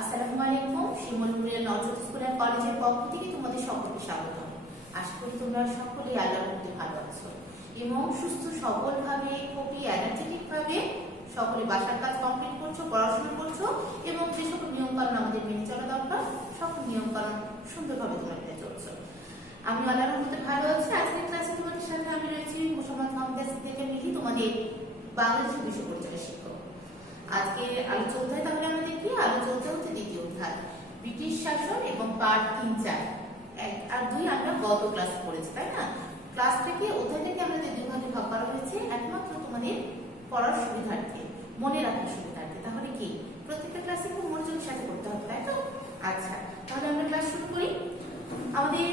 আসসালামু আলাইকুম। শিমুলপুরের Nazrul school and কলেজের পক্ষ থেকে তোমাদের সকলকে স্বাগত। আশা করি তোমরা সকলেই আল্লাহর মধ্যে ভালো আছো এবং সুস্থ সবলভাবে খুবই এনার্জেটিক ভাবে সকলে বাসার কাজ কমপ্লিট করছো, পড়াশোনা করছো এবং যে সকল নিয়মকানুন আমাদের মেনে চলা দরকার সকল নিয়মকানুন সুন্দরভাবে তোমরা মেনে চলছো। আমি আল্লাহর মধ্যে ভালো আছি। আজকের ক্লাসে তোমাদের সাথে আমি রয়েছি মোসাম্মদ মাহমুদা সিদ্দিকা মিলি, তোমাদের বাংলাদেশ বিষয় পরিচয় শিক্ষক। আজকে আলোচ্য অধ্যায় তাহলে আমরা দেখি। আলোচ্য অধ্যায় হচ্ছে দ্বিতীয় অধ্যায় ব্রিটিশ শাসন এবং পার্ট 3-4 1 আর 2 আমরা গত ক্লাস পড়েছি, তাই না? ক্লাস থেকে অধ্যায় থেকে আমাদের দুই ভাগে ভাগ করা হয়েছে একমাত্র তোমাদের পড়ার সুবিধার্থে, মনে রাখার সুবিধার্থে। তাহলে কি প্রত্যেকটা ক্লাসে খুব মনোযোগের সাথে করতে হবে, তাই তো? আচ্ছা, তাহলে আমরা ক্লাস শুরু করি। আমাদের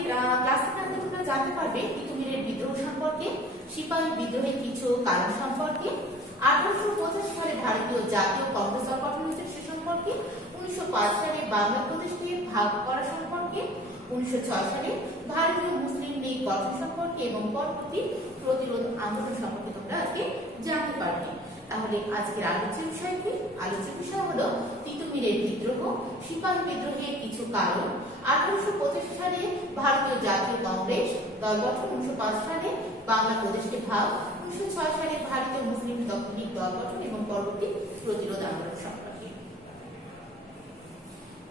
ক্লাস থেকে তোমরা জানতে পারবে তিতুমিরের বিদ্রোহ সম্পর্কে, সিপাহী বিদ্রোহের কিছু কারণ সম্পর্কে, 1885 সালে ভারতীয় জাতীয় কংগ্রেস দল গঠন হয়েছে সে সম্পর্কে, 1905 সালে বাংলাদেশকে ভাগ করা সম্পর্কে, 1906 সালে ভারতীয় মুসলিম লীগ গঠন সম্পর্কে এবং পরবর্তী প্রতিরোধ আন্দোলন সম্পর্কে তোমরা আজকে জানতে পারবে। তাহলে আজকের আলোচ্য বিষয় কি? আলোচ্য বিষয় হলো তিতুমিরের বিদ্রোহ, সিপাহী বিদ্রোহের কিছু কারণ, 1885 সালে ভারতীয় জাতীয় কংগ্রেস দল গঠন, 1905 সালে বাংলাদেশকে ভাগ, 1906 সালে ভারতীয় মুসলিম লীগ দল গঠন এবং পরবর্তী প্রতিরোধ আন্দোলন সম্পর্কে।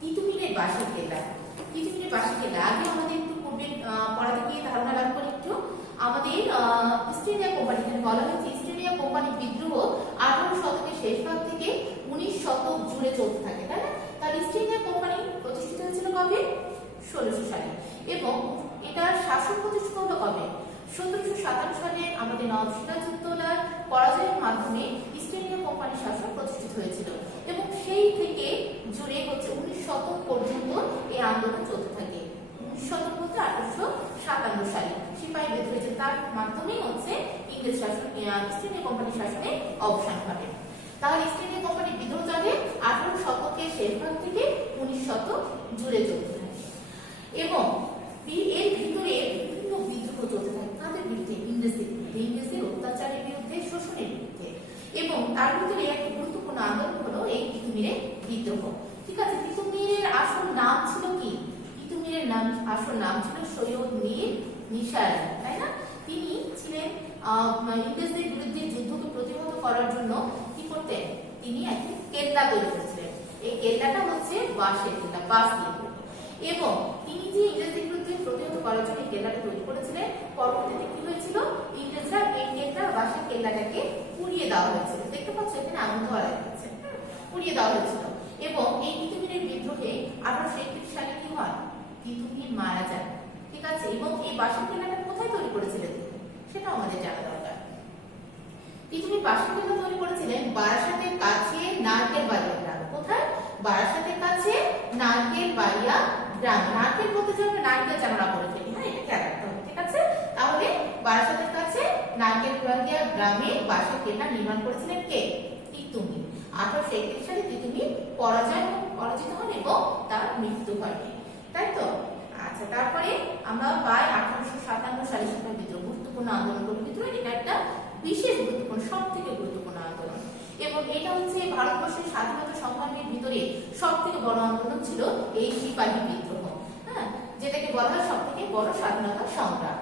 তিতুমিরের বাঁশের কেল্লা। তিতুমিরের বাঁশের কেল্লা আগে আমাদের একটু পূর্বের পড়া থেকে ধারণা লাভ করে একটু আমাদের ইস্ট ইন্ডিয়া কোম্পানি, এখানে বলা হয়েছে ইস্ট ইন্ডিয়া কোম্পানির বিদ্রোহ 18 শতকের শেষ ভাগ থেকে 19 শতক জুড়ে চলতে থাকে, তাই না? তাহলে ইস্ট ইন্ডিয়া কোম্পানি প্রতিষ্ঠিত হয়েছিল কবে? 1600 সালে এবং এটার শাসন প্রতিষ্ঠিত হলো কবে? 1757 সালে আমাদের নবাব সিরাজউদ্দৌলার পরাজয়ের মাধ্যমে ইস্ট ইন্ডিয়া কোম্পানির শাসন প্রতিষ্ঠিত হয়েছিল এবং সেই থেকে জুড়ে হচ্ছে 19 শতক পর্যন্ত এই আন্দোলন চলতে থাকে। 19 শতক বলতে 1857 সালে সিপাহী বিদ্রোহ হয়েছে, তার মাধ্যমেই হচ্ছে ইংরেজ শাসন ইস্ট ইন্ডিয়া কোম্পানির শাসনে অবসান ঘটে। তাহলে ইস্ট ইন্ডিয়া কোম্পানির বিদ্রোহ চলে 18 শতকের শেষ ভাগ থেকে 19 শতক জুড়ে চলতে থাকে এবং এর ভিতরে বিভিন্ন বিদ্রোহ চলতে থাকে। কাদের বিরুদ্ধে? ইংরেজদের বিরুদ্ধে, ইংরেজদের অত্যাচারের বিরুদ্ধে, শোষণের বিরুদ্ধে। এবং তার ভিতরে একটি গুরুত্বপূর্ণ আন্দোলন হলো এই তিতুমিরের বিদ্রোহ। ঠিক আছে, তিতুমিরের আসল নাম ছিল কি? তিতুমিরের আসল নাম ছিল সৈয়দ মীর নিসার আলী, তাই না? তিনি ছিলেন ইংরেজদের বিরুদ্ধে যুদ্ধকে প্রতিহত করার জন্য কি করতেন? তিনি একটি কেল্লা তৈরি করেছিলেন। এই কেল্লাটা হচ্ছে বাঁশের কেল্লা, বাঁশ দিয়ে তৈরি। এবং তিনি যে ইংরেজদের বিরুদ্ধে প্রতিহত করার জন্য এই কেল্লাটা তৈরি করেছিলেন, পরবর্তীতে কি হয়েছিল? ইংরেজরা এই কেল্লা, বাঁশের কেল্লাটাকে পুড়িয়ে দেওয়া হয়েছিল। দেখতে পাচ্ছ এখানে আগুন ধরা যাচ্ছে, পুড়িয়ে দেওয়া হয়েছিল। এবং এই তিতুমিরের বিদ্রোহে 1831 সালে কি হয়? তিতুমির মারা যান, ঠিক আছে? এবং এই বাঁশের কেল্লাটা কোথায় তৈরি করেছিলেন সেটা আমাদের জানা দরকার। তিতুমির বাঁশের কেল্লা তৈরি করেছিলেন বারাসাতের কাছে নারকেল বাড়িয়া গ্রাম। কোথায়? বারাসাতের কাছে নারকেল বাড়িয়া গ্রাম। নারকেল বলতে যে আমরা নারকেল চামড়া বলে ফেলি, হ্যাঁ, এটা খেয়াল রাখতে হবে, ঠিক আছে? তাহলে বারাসাতের কাছে নারকেল বাড়িয়া গ্রামে বাঁশের কেল্লা নির্মাণ করেছিলেন কে? তিতুমির। 1831 সালে তিতুমির পরাজিত হন এবং তার মৃত্যু ঘটে, তাই তো? আচ্ছা, তারপরে আমরা পাই 1857 সালে সিপাহী বিদ্রোহ, গুরুত্বপূর্ণ আন্দোলনগুলোর ভিতরে এটা একটা বিশেষ গুরুত্বপূর্ণ, সব থেকে গুরুত্বপূর্ণ আন্দোলন এবং এটা হচ্ছে ভারতবর্ষের স্বাধীনতা সংগ্রামের ভিতরে সব থেকে বড় আন্দোলন ছিল এই সিপাহী বিদ্রোহ, হ্যাঁ, যেটাকে বলা হয় সব থেকে বড় স্বাধীনতা সংগ্রাম।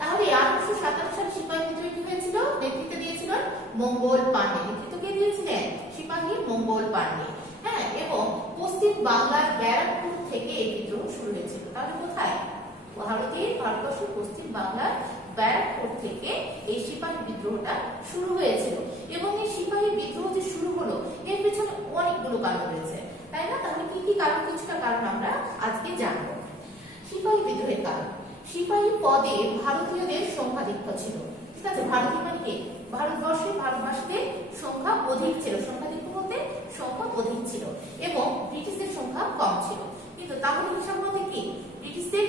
তাহলে 1857 সালে সিপাহী বিদ্রোহ কি হয়েছিল? নেতৃত্ব দিয়েছিলেন মঙ্গল পান্ডে। নেতৃত্ব কে দিয়েছিলেন? সিপাহী মঙ্গল পান্ডে, হ্যাঁ। এবং পশ্চিম বাংলার ব্যারাকপুর থেকে এই বিদ্রোহ শুরু হয়েছিল। তাহলে কোথায়? ভারতবর্ষের পশ্চিম বাংলার ব্যারাকপুর থেকে এই সিপাহী বিদ্রোহটা শুরু হয়েছিল এবং এই সিপাহী বিদ্রোহ যে শুরু হলো এর পেছনে অনেকগুলো কারণ রয়েছে, তাই না? তাহলে কি কি কারণ? কিছুটা কারণ আমরা আজকে জানবো। সিপাহী বিদ্রোহের কারণ: সিপাহী পদে ভারতীয়দের সংখ্যাধিক্য ছিল, ঠিক আছে? ভারতীয় মানে কি? ভারতবাসীদের সংখ্যা অধিক ছিল। সংখ্যাধিক্য বলতে সংখ্যা অধিক ছিল এবং ব্রিটিশদের সংখ্যা কম ছিল। কিন্তু তাহলে হিসাব মতে কি ব্রিটিশদের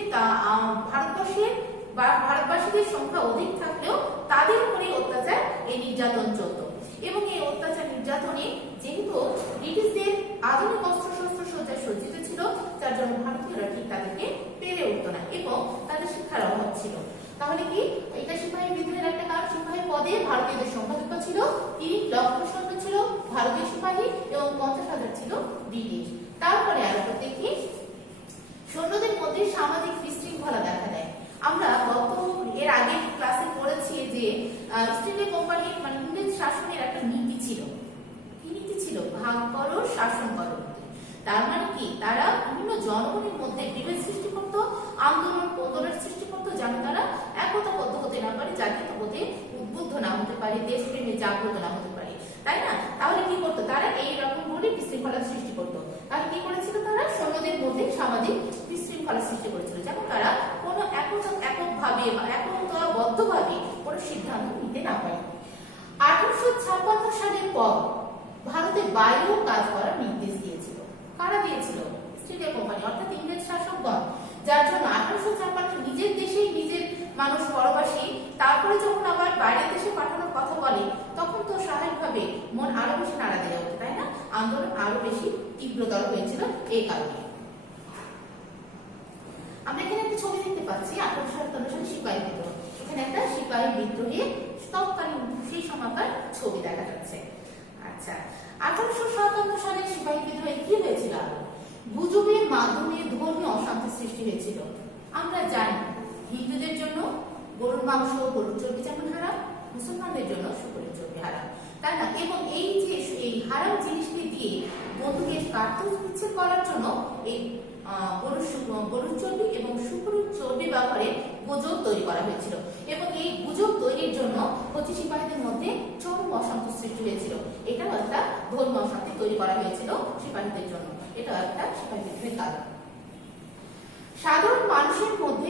ভারতবাসীদের সংখ্যা অধিক থাকলেও তাদের উপরে অত্যাচার, এই নির্যাতন চলত এবং এই অত্যাচার নির্যাতনে যেহেতু ব্রিটিশদের আধুনিক অস্ত্রশস্ত্র সজ্জায় সজ্জিত ছিল, যার জন্য ভারতীয়রা ঠিক তাদেরকে পেরে উঠত না এবং তাদের শিক্ষার অভাব ছিল। তাহলে কি এটা সিপাহী বিদ্রোহের একটা কারণ? সিপাহী পদে ভারতীয়দের সংখ্যাধিক্য ছিল, 3 লক্ষ সৈন্য ছিল ভারতীয় সিপাহী এবং 50,000 ছিল ব্রিটিশ। তারপর কঠোর শাসন করেন। তার মানে কি, তারা বিভিন্ন জনগণের মধ্যে বিভেদ সৃষ্টি করত, আন্দোলন প্রদলের সৃষ্টি করত, যেন তারা একতাবদ্ধ হতে না পারে, জাতীয়তাবোধে উদ্বুদ্ধ না হতে পারে, দেশপ্রেমে জাগ্রত না হতে পারে, তাই না? তাহলে কি করতো তারা? এইরকম বলে বিশৃঙ্খলা সৃষ্টি করতো। তাহলে কি করেছিল তারা? সৈন্যদের মধ্যে সামাজিক বিশৃঙ্খলা সৃষ্টি করেছিল, যেমন তারা কোনো এককভাবে বা একতাবদ্ধভাবে কোনো সিদ্ধান্ত নিতে না পারে। 1856 সালের পর ভারতের বাইরেও কাজ করার নির্দেশ দিয়েছিল। কারা দিয়েছিল? ইস্ট ইন্ডিয়া কোম্পানি, অর্থাৎ ইংরেজ শাসকগণ। যার জন্য 1856 নিজের দেশেই নিজের মানুষ পরবাসী, তারপরে যখন আবার বাইরের দেশে পাঠানোর কথা বলে, তখন তো স্বাভাবিকভাবে মন আরো বেশি নাড়া দেওয়া হতো, তাই না? আন্দোলন আরো বেশি তীব্রতর হয়েছিল এই কারণে। আমরা এখানে একটা ছবি দেখতে পাচ্ছি, 1857 সালে সিপাহী বিদ্রোহ। এখানে একটা সিপাহী বিদ্রোহের তৎকালীন সেই সময়কার ছবি দেখা যাচ্ছে। আচ্ছা, 1857 সালে সিপাহী বিদ্রোহে কি হয়েছিল? গুজবের মাধ্যমে ধর্মীয় অশান্তি সৃষ্টি হয়েছিল। আমরা জানি হিন্দুদের জন্য গরুর মাংস, গরুর চর্বি যেমন হারাম, মুসলমানদের জন্য শুকরের চর্বি হারাম, তাই না? এবং এই যে এই হারাম জিনিসটি দিয়ে বন্ধুকে কার্তুজ বিচ্ছেদ করার জন্য এই গরুর চর্বি এবং শুকরের চর্বি ব্যবহারে গুজব তৈরি করা হয়েছিল, এবং এই গুজব তৈরির জন্য সিপাহীদের মধ্যে চরম অশান্তি সৃষ্টি হয়েছিল। এটাও একটা ধর্মীয় অশান্তি তৈরি করা হয়েছিল সিপাহীদের জন্য, এটাও একটা সিপাহী বিদ্রোহের কারণ। সাধারণ মানুষের মধ্যে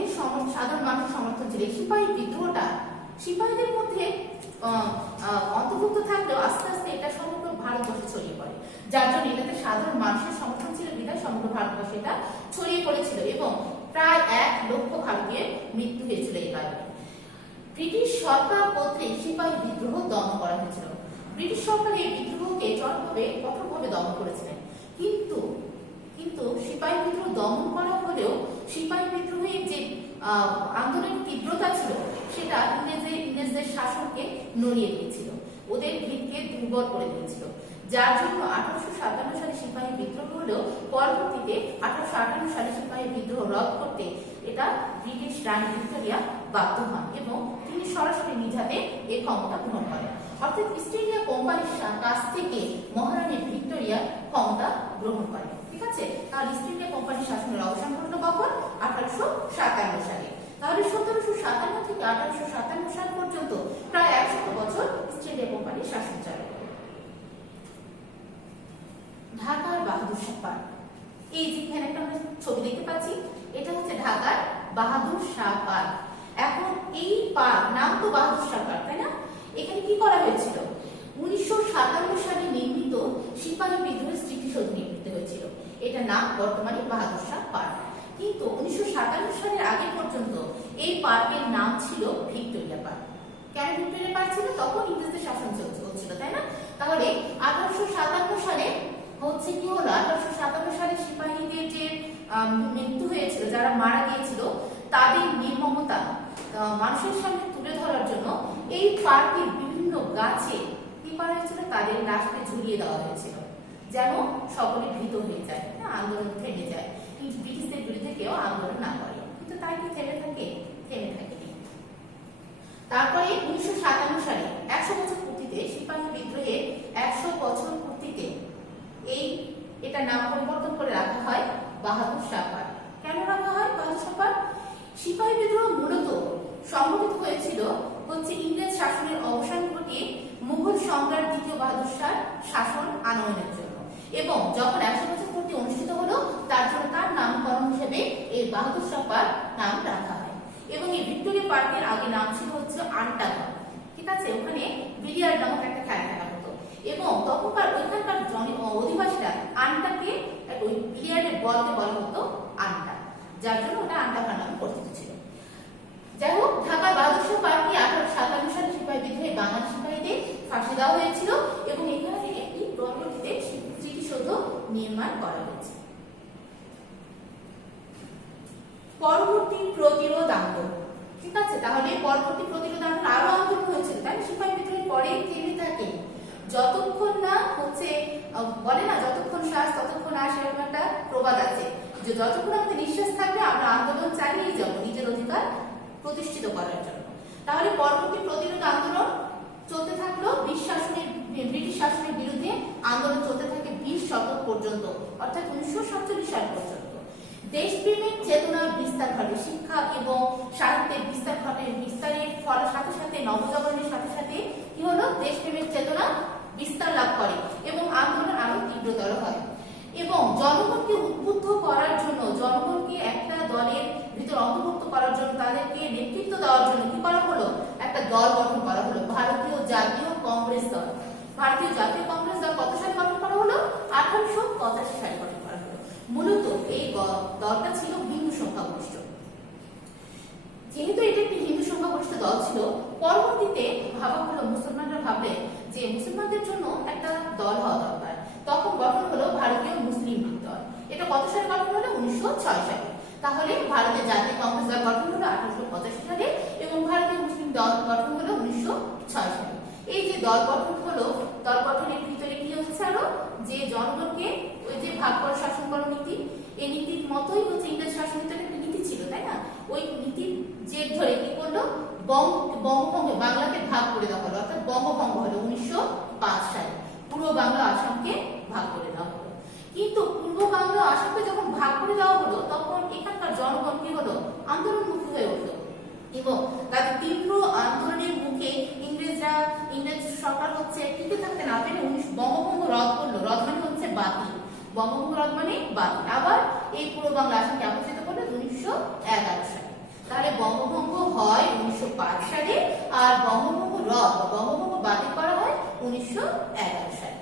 সাধারণ মানুষের সমর্থন ছিল। সিপাহী বিদ্রোহটা সিপাহীদের মধ্যে অন্তর্ভুক্ত থাকলেও আস্তে আস্তে এটা সমগ্র ভারতবর্ষে ছড়িয়ে পড়ে, যার জন্য এটাতে সাধারণ মানুষের সমর্থন ছিল বিধায় সমগ্র ভারতবর্ষে এটা ছড়িয়ে পড়েছিল, এবং প্রায় 1 লক্ষ ভারতীয়ের মৃত্যু হয়েছিল এই কারণে। ব্রিটিশ সরকার কর্তৃক সিপাহী বিদ্রোহ দমন করা হয়েছিল। ব্রিটিশ সরকার এই বিদ্রোহকে চরমভাবে কঠোরভাবে দমন করেছিলেন, কিন্তু সিপাহী বিদ্রোহ দমন করা হলেও সিপাহী বিদ্রোহের যে আন্দোলনের তীব্রতা ছিল সেটা ইংরেজদের শাসনকে নড়িয়ে দিয়েছিল, ওদের ভিতকে দুর্বল করে দিয়েছিল, যার জন্য 1857 সালে সিপাহী বিদ্রোহ হলেও পরবর্তীতে 1858 সালে সিপাহী বিদ্রোহ রদ করতে এটা ব্রিটিশ রানী ভিক্টোরিয়া বাধ্য হন, এবং তিনি সরাসরি নিজ হাতে এই ক্ষমতা গ্রহণ করেন। অর্থাৎ ইস্ট ইন্ডিয়া কোম্পানির কাছ থেকে মহারানী ভিক্টোরিয়া ক্ষমতা গ্রহণ করেন। ঠিক আছে, তাহলে ইস্ট ইন্ডিয়া কোম্পানির শাসনের অবসান ঘটল কখন? 1857 সালে। তাহলে 1757 থেকে 1857 সাল পর্যন্ত প্রায় 100 বছর ইস্ট ইন্ডিয়া কোম্পানির শাসন চালু। ঢাকার বাহাদুর শাহ পার্ক, এই যেখানে একটা আমরা ছবি দেখতে পাচ্ছি, এটা হচ্ছে ঢাকার বাহাদুর শাহ পার্ক। এখন এই পার্ক নাম তো বাহাদুর শাহ পার্ক, তাই না? এখানে কি করা হয়েছিল? 1957 সালে নির্মিত সিপাহী বিদ্রোহের স্মৃতিসৌধ নির্মিত হয়েছিল। এটা নাম বর্তমানে বাহাদুর শাহ পার্ক, কিন্তু 1957 সালের আগে পর্যন্ত এই পার্কের নাম ছিল ভিক্টোরিয়া পার্ক। কেন ভিক্টোরিয়া পার্ক ছিল? তখন ইংরেজদের শাসন চলছিল, তাই না? তাহলে 1857 সালে হচ্ছে কি হলো, 1857 সালে সিপাহীদের যে মৃত্যু হয়েছিল, যারা মারা গিয়েছিল, তাদের নির্মমতা মানুষের সামনে তুলে ধরার জন্য এই পার্কের বিভিন্ন গাছে কি করা হয়েছিল? তাদের লাশকে ঝুলিয়ে দেওয়া হয়েছিল, যেন সকলে ভীত হয়ে যায়, আন্দোলন থেমে যায়, কিন্তু ব্রিটিশদের বিরুদ্ধে কেউ আন্দোলন না করে। কিন্তু তাই কি থেমে থাকে? থেমে থাকেনি। তারপরে 1957 সালে 100 বছর পূর্তিতে, সিপাহী বিদ্রোহের 100 বছর পূর্তিতে এটা নাম পরিবর্তন করে রাখা হয় বাহাদুর শাহ পার্ক। কেন রাখা হয় বাহাদুর শাহ পার্ক? সিপাহী বিদ্রোহ মূলত সংগঠিত হয়েছিল ইংরেজ শাসনের অবসান ঘটিয়ে মুঘল সম্রাট দ্বিতীয় বাহাদুর শাহ শাসন আনয়নের জন্য, এবং যখন 100 বছর পূর্তি অনুষ্ঠিত হলো, তার জন্য তার নামকরণ হিসেবে এই বাহাদুর শাহ পার্ক নাম রাখা হয়। এবং এই ভিক্টোরিয়া পার্কের আগে নাম ছিল আন্টাঘর। ঠিক আছে, ওখানে বিলিয়ার্ড নামক একটা খেলা খেলা হতো, এবং তখনকার ওইখানকার অধিবাসীরা আন্টাকে ওই বিলিয়ার্ডের বলকে বলা হতো আন্টা, যার জন্য ওটা আন্টাঘর নামে পরিচিত ছিল। যাই হোক, ঢাকার বাহাদুর শাহ পার্কে 1857 সালে সিপাহী বিদ্রোহে বাঙালি সিপাহীদের ফাঁসি দেওয়া হয়েছিল, এবং এখানে একটি পরবর্তীতে স্মৃতিসৌধ নির্মাণ করা হয়েছে। পরবর্তী প্রতিরোধ আন্দোলন। ঠিক আছে, তাহলে পরবর্তী প্রতিরোধ আন্দোলন আরো আন্দোলন হয়েছিল, তাই সিপাহী বিদ্রোহের পরে থেমে থাকে, যতক্ষণ না বলে না যতক্ষণ শ্বাস ততক্ষণ আস, এরকম একটা প্রবাদ আছে যে যতক্ষণ আমাদের নিঃশ্বাস থাকবে আমরা আন্দোলন চালিয়ে যাব নিজের অধিকার প্রতিষ্ঠিত করার জন্য। তাহলে পরবর্তী প্রতিরোধ আন্দোলন চলতে থাকলো, ব্রিটিশ শাসনের বিরুদ্ধে আন্দোলন চলতে থাকে 20 শতক পর্যন্ত অর্থাৎ 1947 সাল পর্যন্ত দেশপ্রেমের চেতনার বিস্তার ঘটে, শিক্ষা এবং সাহিত্যের বিস্তার ঘটে। বিস্তারের ফলের সাথে সাথে নবজাগরণের সাথে সাথে কি হলো, দেশপ্রেমের চেতনা বিস্তার লাভ করে এবং আন্দোলন আরো তীব্রতর হয়। এবং জনগণকে উদ্বুদ্ধ করার জন্য, জনগণকে একটা দলের ভিতর অন্তর্ভুক্ত করার জন্য, তাদেরকে নেতৃত্ব দেওয়ার জন্য কি করা হলো, একটা দল গঠন করা হলো, ভারতীয় জাতীয় কংগ্রেস দল। ভারতীয় জাতীয় কংগ্রেস দল কত সালে গঠন করা হলো? 1885 সালে গঠন করা হলো। মূলত এই দলটা ছিল হিন্দু সংখ্যাগরিষ্ঠ। যেহেতু এটা একটি হিন্দু সংখ্যাগরিষ্ঠ দল ছিল, পরবর্তীতে ভাবা হলো, মুসলমানরা ভাবলেন যে মুসলমানদের জন্য একটা দল হওয়া দরকার। তখন গঠন হলো ভারতীয় মুসলিম লীগ দল। এটা কত সালে গঠন হলো? 1906 সালে। তাহলে ভারতের জাতীয় কংগ্রেস দল গঠন হলো 1885 সালে এবং ভারতীয় মুসলিম দল গঠন হলো 1906 সালে। এই যে দল গঠন হলো, দল গঠনের ভিতরে কি হচ্ছে আরো, যে জনগণকে ওই যে ভাগ করে শাসন করার নীতি, এই নীতির মতোই হচ্ছে ইংরেজ শাসনের একটা নীতি ছিল, তাই না? ওই নীতির জের ধরে কি করলো, বঙ্গভঙ্গে বাংলাকে ভাগ করে দেওয়া হলো, অর্থাৎ বঙ্গভঙ্গ হলো 1905 সালে। পূর্ব বাংলা আসামকে ভাগ করে দেওয়া হলো। কিন্তু পূর্ব বাংলা আসামকে যখন ভাগ করে দেওয়া হলো, তখন এখানকার জনগণ কি হলো, আন্দোলনমুখী হয়ে উঠলো এবং তাদের তীব্র আন্দোলনের মুখে ইংরেজ সরকার হচ্ছে টিকে থাকতে না পেরে বঙ্গভঙ্গ রদ করলো। রদ মানে হচ্ছে বাতিল, বঙ্গভঙ্গ রদ মানে বাতিল। আবার এই পূর্ব বাংলা আসামকে একত্রিত করলো 1911 সালে। তাহলে বঙ্গভঙ্গ হয় 1905 সালে আর বঙ্গভঙ্গ রদ বা বঙ্গভঙ্গ বাতিল করা হয় 1911 সালে।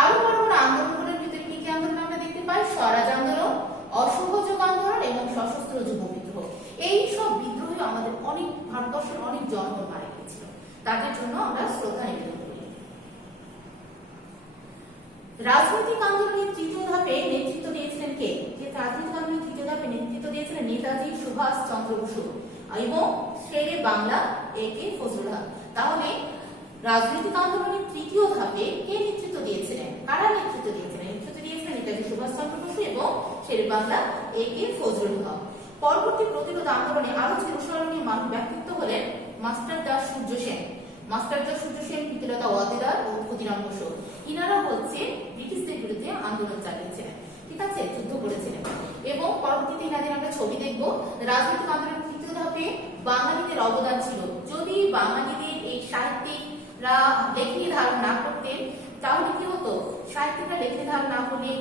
আরো বড় বড় আন্দোলনগুলোর ভিতরে কি কি আন্দোলন আমরা দেখতে পাই? স্বরাজ আন্দোলন, অসহযোগ আন্দোলন এবং সশস্ত্র যুব বিদ্রোহ। এই সব বিদ্রোহে আমাদের অনেক, ভারতবর্ষের অনেক জনগণ মারা গিয়েছিল, তাদের জন্য আমরা শ্রদ্ধা নিবেদন করি। রাজনৈতিক আন্দোলনের তৃতীয় ধাপে নেতৃত্ব দিয়েছিলেন কে? যে রাজনৈতিক আন্দোলনের তৃতীয় ধাপে নেতৃত্ব দিয়েছিলেন নেতাজি সুভাষ চন্দ্র বসু এবং শেরে বাংলা এ.কে. ফজলুল হক। তাহলে রাজনৈতিক আন্দোলনের তৃতীয় ধাপে কে নেতৃত্ব দিয়েছিলেন? কারা নেতৃত্ব দিয়েছিলেন? নেতৃত্ব দিয়েছিলেন নেতাজি সুভাষ চন্দ্র বসু এবং শেরে বাংলা এ.কে. ফজলুল হক। পরবর্তী প্রতিরোধ আন্দোলনে আরো চিরস্মরণীয় ব্যক্তিত্ব হলেন মাস্টার দাস সূর্য সেন। মাস্টার দাস সূর্য সেন, প্রীতিলতা ওয়াদ্দেদার ও ক্ষুদিরাম বসু, ইনারা হচ্ছে ব্রিটিশদের বিরুদ্ধে আন্দোলন চালিয়েছিলেন, ঠিক আছে, যুদ্ধ করেছিলেন। এবং পরবর্তীতে ইনাদের আমরা ছবি দেখব। রাজনৈতিক আন্দোলনের তৃতীয় ধাপে বাঙালিদের অবদান ছিল। যদি বাঙালিদের এই সাহিত্যিকরা লেখনী ধারণ না করতেন, তাহলে কি হতো, সাহিত্যিকরা লেখনী ধারণ না হলে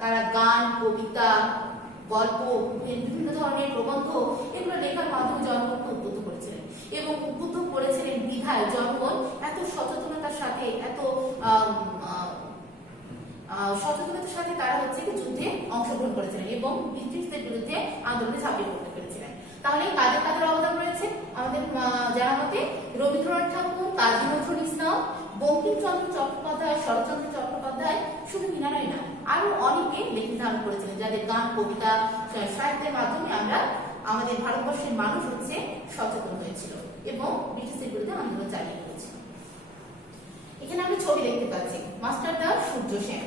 তারা গান, কবিতা, গল্প, বিভিন্ন ধরনের প্রবন্ধ এগুলো লেখার মাধ্যমে জনগণকে উদ্বুদ্ধ করেছিলেন এবং উদ্বুদ্ধ করেছিলেন বিধায় জনগণ এত সচেতনতার সাথে তারা হচ্ছে যুদ্ধে অংশগ্রহণ করেছিলেন এবং ব্রিটিশদের বিরুদ্ধে আন্দোলনে ঝাঁপিয়ে পড়তে পেরেছিলেন। তাহলে কাদের কাদের অবদান রয়েছে আমাদের জানা মতে? রবীন্দ্রনাথ ঠাকুর, কাজী নজরুল ইসলাম, বঙ্কিমচন্দ্র চট্টোপাধ্যায়, শরৎচন্দ্র চট্টোপাধ্যায়, শুধু ইনারাই না, আরো অনেকে লেখনী ধারণ করেছিলেন, যাদের গান, কবিতা, সাহিত্যের মাধ্যমে আমরা আমাদের ভারতবর্ষের মানুষ হচ্ছে সচেতন হয়েছিল এবং ব্রিটিশদের বিরুদ্ধে আন্দোলন চালিয়ে গিয়েছিল। এখানে আমি ছবি দেখতে পাচ্ছি মাস্টার দাস সূর্য সেন,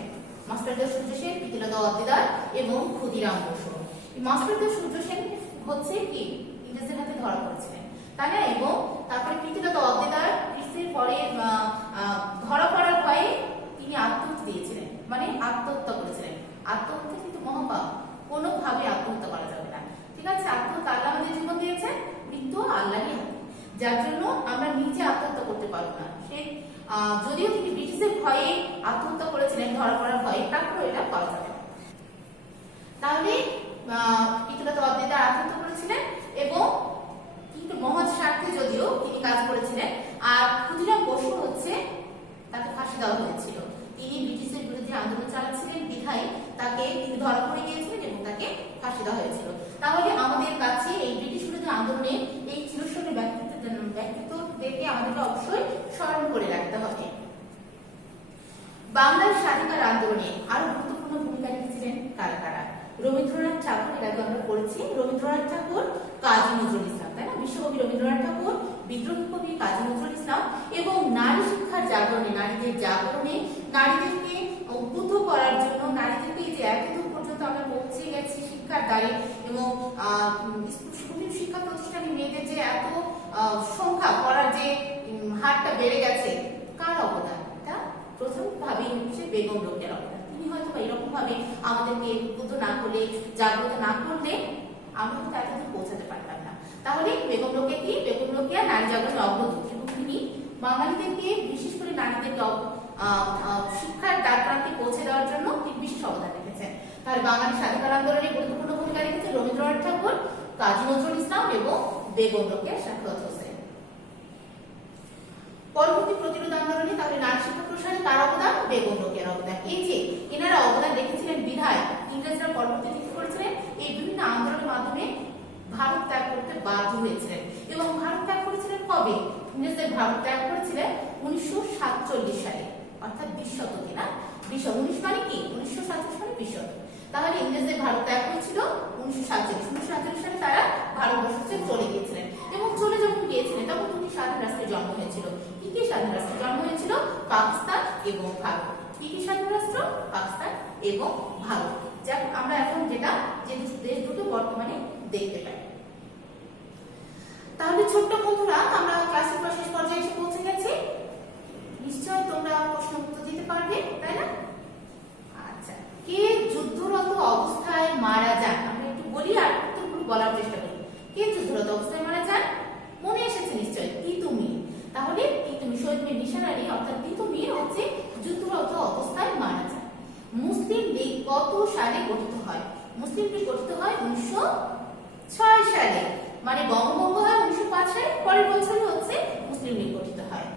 প্রীতিলতা ওয়াদ্দেদার এবং ক্ষুদিরাম বসু। মাস্টার দাস সূর্য সেন হচ্ছে কি ইংরেজদের হাতে ধরা পড়েছিলেন, তাই না? এবং তারপরে প্রীতিলতা ওয়াদ্দেদার ব্রিটিশদের পরে ধরা পড়ার ভয়ে তিনি আত্মহত্যা দিয়েছিলেন, মানে আত্মহত্যা করেছিলেন। আত্মহত্যা কিন্তু মহাপাপ, কোনোভাবে আত্মহত্যা করা যাবে না, ঠিক আছে? আত্মহত্যা আল্লাহ আমাদের জীবন দিয়েছেন, মৃত্যু আল্লাহরই হাতে, যার জন্য আমরা নিজে আত্মহত্যা করতে পারবো না। সে যদিও তিনি ব্রিটিশের ভয়ে আত্মহত্যা করেছিলেন, ধরা পড়ার ভয়ে, তারপরে এটা করা যাবে না। তাহলে প্রীতিলতা ওয়াদ্দেদার আত্মহত্যা করেছিলেন এবং কিন্তু মহৎ স্বার্থে যদিও তিনি কাজ করেছিলেন। আর ক্ষুদিরাম বসু হচ্ছে তাকে ফাঁসি দেওয়া হয়েছিল, তিনি ব্রিটিশদের বিরুদ্ধে আন্দোলন চালাচ্ছিলেন বিধায় তিনি ধরা পড়ে গিয়েছিলেন এবং তাকে ফাঁসি দেওয়া হয়েছিল। তাহলে আমাদের কাছে এই ব্রিটিশ বিরোধী আন্দোলনে এই চিরস্মরণীয় ব্যক্তিত্বদেরকে আমাদেরকে অবশ্যই স্মরণ করে রাখতে হবে। বাংলার স্বাধীনতার আন্দোলনে আরো গুরুত্বপূর্ণ ভূমিকা রেখেছিলেন কারা কারা? রবীন্দ্রনাথ ঠাকুর, এর আগে আমরা পড়েছি, রবীন্দ্রনাথ ঠাকুর, কাজী নজরুল ইসলাম, তাই না? বিশ্বকবি রবীন্দ্রনাথ ঠাকুর, বিদ্রোহী কবি কাজী নজরুল ইসলাম এবং নারী শিক্ষার জাগরণে, নারীদের জাগরণে, নারীদেরকে উদ্বুদ্ধ করার জন্য, নারীদেরকে যে এতদূর পর্যন্ত আমরা পৌঁছে গেছি শিক্ষার দ্বারে এবং শিক্ষা প্রতিষ্ঠানে মেয়েদের যে এত সংখ্যা করার যে হারটা বেড়ে গেছে, কার অবদান? এটা প্রথম ভাবি হচ্ছে বেগম রোকেয়ার অবদান। হয়তো বা এরকম ভাবে আমাদেরকে উদ্বুদ্ধ না করলে, জাগ্রত না করলে আমরা হয়তো এতদূর পৌঁছাতে পারতাম না। তাহলে বেগম রোকেয়া কি? বেগম রোকেয়া নারী জাগরণের অগ্রদূত এবং তিনি বাঙালিদেরকে, বিশেষ করে নারীদেরকে শিক্ষার দ্বারপ্রান্তে পৌঁছে দেওয়ার জন্য তিনি বিশেষ অবদান রেখেছেন। তাহলে বাঙালি স্বাধীনতা আন্দোলনে গুরুত্বপূর্ণ ভূমিকা রেখেছেন রবীন্দ্রনাথ ঠাকুর, কাজী নজরুল ইসলাম এবং বেগম রোকেয়া সাখাওয়াত হোসেন। পরবর্তী প্রতিরোধ আন্দোলনে তাহলে নারী শিক্ষা প্রসারে কার অবদান? বেগম রোকেয়ার অবদান। এই যে এনারা অবদান রেখেছিলেন বিধায় ইংরেজরা পরবর্তীতে কি করেছিলেন? এই বিভিন্ন আন্দোলনের মাধ্যমে ভারত ত্যাগ করতে বাধ্য হয়েছিলেন। এবং ভারত ত্যাগ করেছিলেন কবে? ইংরেজদের ভারত ত্যাগ করেছিলেন 1947 সালে, অর্থাৎ 20 শতকে না, 19 মানে কি? 1947 মানে 20 শতক। তাহলে ইংরেজদের ভারত ত্যাগ করেছিল 1947 সালে তারা ভারতবর্ষ ছেড়ে চলে গিয়েছিলেন। এবং চলে যখন গিয়েছিলেন তখন দুটি স্বাধীন রাষ্ট্রের জন্ম হয়েছিল। কি কি স্বাধীন রাষ্ট্রের জন্ম হয়েছিল? পাকিস্তান এবং ভারত। কি কি স্বাধীন রাষ্ট্র? পাকিস্তান এবং ভারত। যা আমরা এখন যেটা যে দেশ দুটো বর্তমানে দেখতে পাই। তাহলে ছোট্ট বন্ধুরা, আমরা ক্লাসের শেষ পর্যায়ে এসে পৌঁছে গেছি। নিশ্চয় তোমরা প্রশ্ন উত্তর দিতে পারবে, তাই না? আচ্ছা, কে যুদ্ধরত অবস্থায় মারা যান? আমরা একটু বলি আর উত্তরগুলো বলার চেষ্টা করি। কে যুদ্ধরত অবস্থায় মারা যান? মনে এসেছে নিশ্চয়, তিতুমির। তাহলে তিতুমির, শহীদ মীর নিশান আলী অর্থাৎ তিতুমির হচ্ছে যুদ্ধরত অবস্থায় মারা যান। মুসলিম লীগ কত সালে গঠিত হয়? মুসলিম লীগ গঠিত হয় 1906 সালে। মানে বঙ্গভঙ্গ হয় 1905 সালে, পরের বছরই হচ্ছে মুসলিম লীগ গঠিত হয়।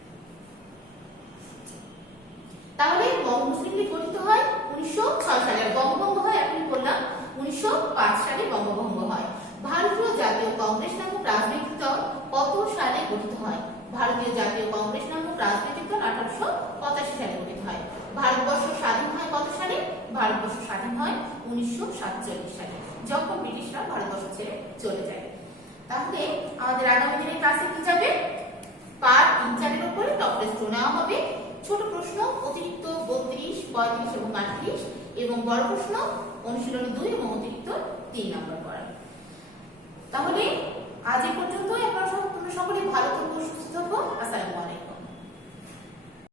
তাহলে মুসলিম লীগ গঠিত হয় 1906 সালে, আর বঙ্গভঙ্গ হয় এখনই বললাম 1905 সালে বঙ্গভঙ্গ হয়। ভারতীয় জাতীয় কংগ্রেস নামক রাজনৈতিক দল কত সালে গঠিত হয়? ভারতীয় জাতীয় কংগ্রেস নামক রাজনৈতিক দল 1885 সালে গঠিত হয়। ভারতবর্ষ স্বাধীন হয় কত সালে? ভারতবর্ষ স্বাধীন হয় 1947 সালে, যখন ব্রিটিশরা ভারতবর্ষ ছেড়ে চলে যায়। তাহলে আমাদের আগামী দিনের ক্লাসে কি যাবে? পার্ট 3-4 এর উপরে টপ টেস্ট নেওয়া হবে। ছোট প্রশ্ন অতিরিক্ত 32, 35 এবং 38, এবং বড় প্রশ্ন অনুশীলনী 2 এবং অতিরিক্ত 3 নাম্বার করার। তাহলে আজ এই পর্যন্তই। আপনারা সকলে ভালো থাকো, সুস্থ থাকো। আসসালামু আলাইকুম।